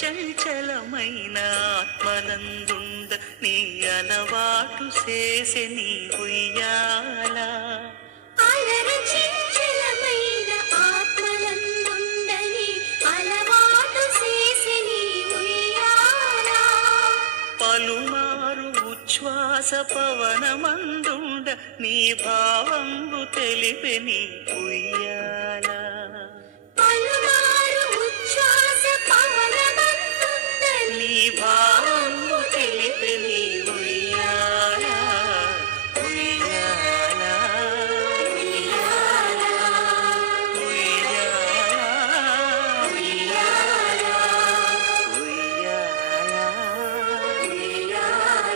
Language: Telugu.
చంచలమైన ఆత్మనందుండ నీ అలవాటు చేసే నీ ఉయ్యాల అలరి చంచలమైన ఆత్మనందుండని అలవాటు చేసే నీ ఉయ్యాల పలుమారు ఉచ్ఛ్వాస పవనమందుండ నీ భావంబు తెలిపే నీ ఉయ్యాల